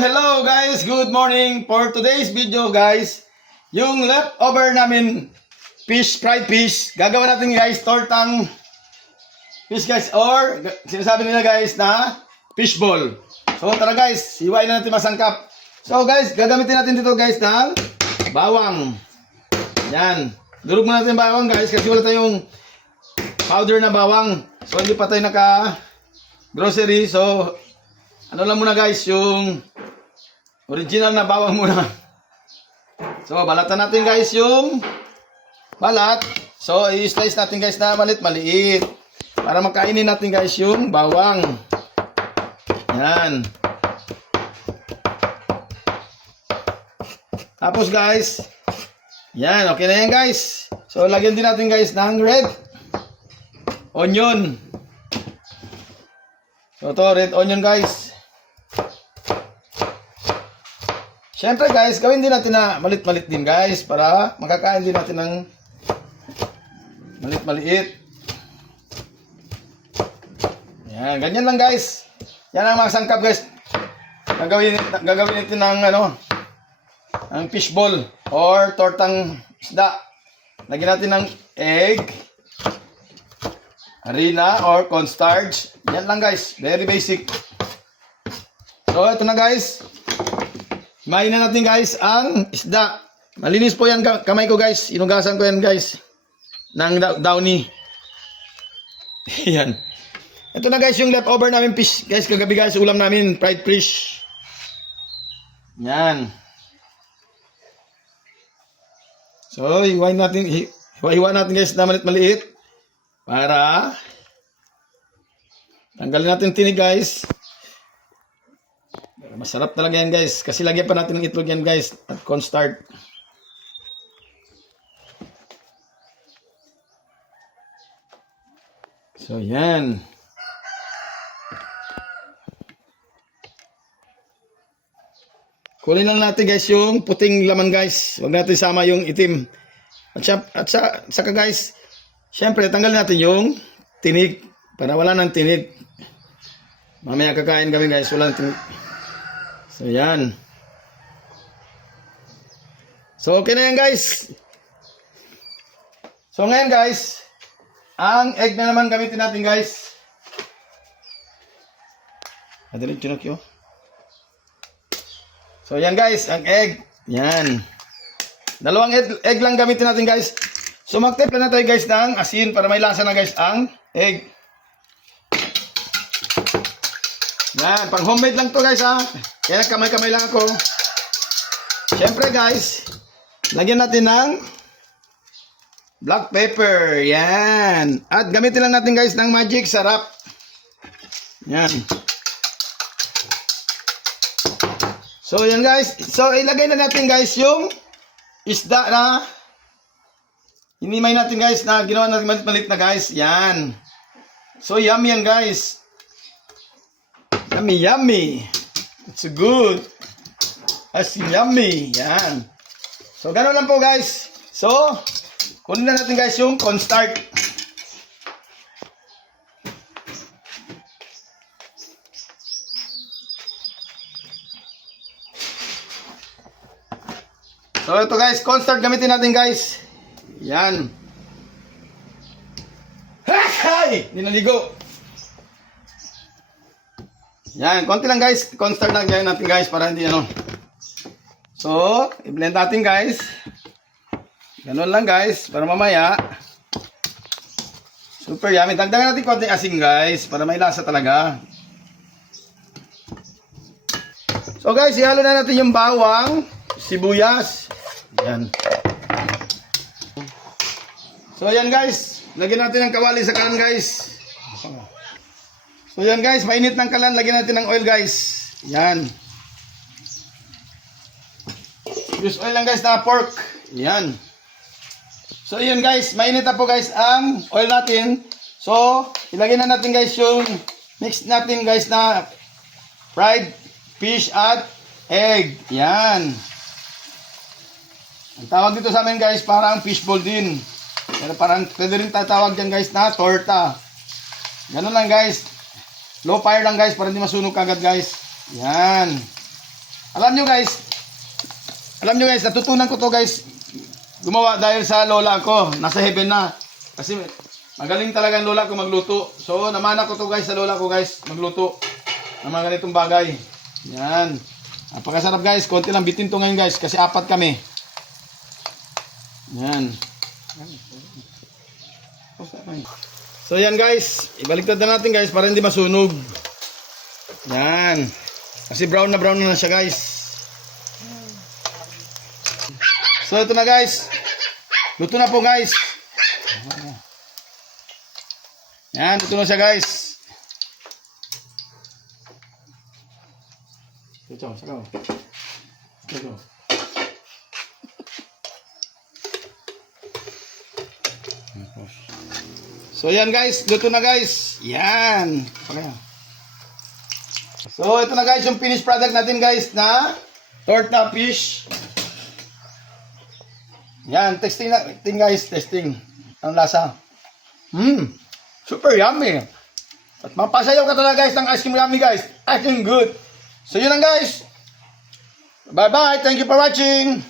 Hello guys, good morning. For today's video guys, yung leftover namin fried fish, gagawa natin guys tortang fish guys, or sinasabi nila guys na fish ball. So tara guys, hiwain na natin masangkap. So guys, gagamitin natin dito guys ng bawang. Yan, durog mo natin bawang guys kasi wala tayong powder na bawang. So hindi pa tayo naka grocery, so ano lang muna guys, yung original na bawang muna. So balatan natin guys yung balat. So i-slice natin guys na maliit para makainin natin guys yung bawang. Yan. Tapos guys, yan, okay na yan guys. So lagyan din natin guys ng red onion. So to red onion guys. Siyempre guys, gawin din natin na malit-malit din guys para makakain din natin ng malit-maliit. Yan, ganyan lang guys. Yan ang mga sangkap guys. Gagawin natin ng ng fish ball or tortang isda. Lagyan natin ng egg, harina or cornstarch. Yan lang guys, very basic. So ito na guys. Himayin na natin guys ang isda. Malinis po yan kamay ko guys. Inugasan ko yan guys ng downy. Yan. Ito na guys yung leftover namin fish. Guys, kagabi guys ulam namin fried fish. Yan. So, hiwa natin guys na maliit para tanggalin natin tinig guys. Masarap talaga yan guys. Kasi lagyan pa natin ng itlog yan guys. At cornstarch. So yan. Kunin lang natin guys yung puting laman guys. Huwag natin sama yung itim. At saka guys, syempre tanggalin natin yung tinig. Para wala ng tinig. Mamaya kakain kami guys. Wala ng tinig. So yan. So okay na yan guys. So ngayon guys, ang egg na naman gamitin natin guys. Adalit yun ako. So yan guys, ang egg. Yan. Dalawang egg lang gamitin natin guys. So mag-tip na tayo guys ng asin para may lasa na guys ang egg. Yan, pang homemade lang to guys ha. Kaya kamay-kamay lang ako. Siyempre guys, lagyan natin ng black pepper. Yan. At gamitin lang natin guys ng magic sarap. Yan. So yan guys. So ilagay na natin guys yung isda na hinimay natin guys na ginawa natin malit-malit na guys. Yan. So yummy yan guys. Yummy, yummy. It's good. It's yummy. Yan. So, gano'n lang po guys. So, kunin na natin guys yung cornstarch. So, ito guys, cornstarch gamitin natin guys. Yan. Hay! Hindi naligo. Yan, konti lang guys. Cornstarch lang gawin natin guys para hindi So, i-blend natin guys. Ganun lang guys para mamaya. Super yummy. Dagdagan natin konting asin guys para may lasa talaga. So guys, ihalo na natin yung bawang, sibuyas. Yan. So yan guys, lagyan natin ng kawali sa kanan guys. So yan guys, mainit ng kalan, lagyan natin ng oil guys. Yan. Use oil lang guys na pork. Yan. So yan guys, mainit na po guys ang oil natin. So, ilagay na natin guys yung mix natin guys na fried fish at egg. Yan. Ang tawag dito sa amin guys, parang fish ball din. Pero parang pwede rin tatawag dyan guys na torta. Ganun lang guys. Low fire lang guys para hindi masunog agad guys. Yan. Alam nyo guys, natutunan ko to guys, gumawa dahil sa lola ko, nasa heaven na. Kasi magaling talaga ang lola ko magluto. So, namana ko to guys sa lola ko guys, magluto ng mga ganitong bagay. Yan. Napakasarap guys, konti lang bitin to ngayon guys, kasi 4 kami. Yan. So yan guys, ibaliktad na natin guys para hindi masunog. Yan. Kasi brown na siya guys. So ito na guys. Luto na po guys. Yan, luto na siya guys. Ito, saka. Ito. So yan guys, luto na guys. Yan. So ito na guys yung finished product natin guys na torta fish. Yan, testing guys, testing. Ang lasa. Super yummy. At mapasayaw ka talaga guys ng ice cream yummy guys. Ice cream good. So yun lang guys. Bye bye. Thank you for watching.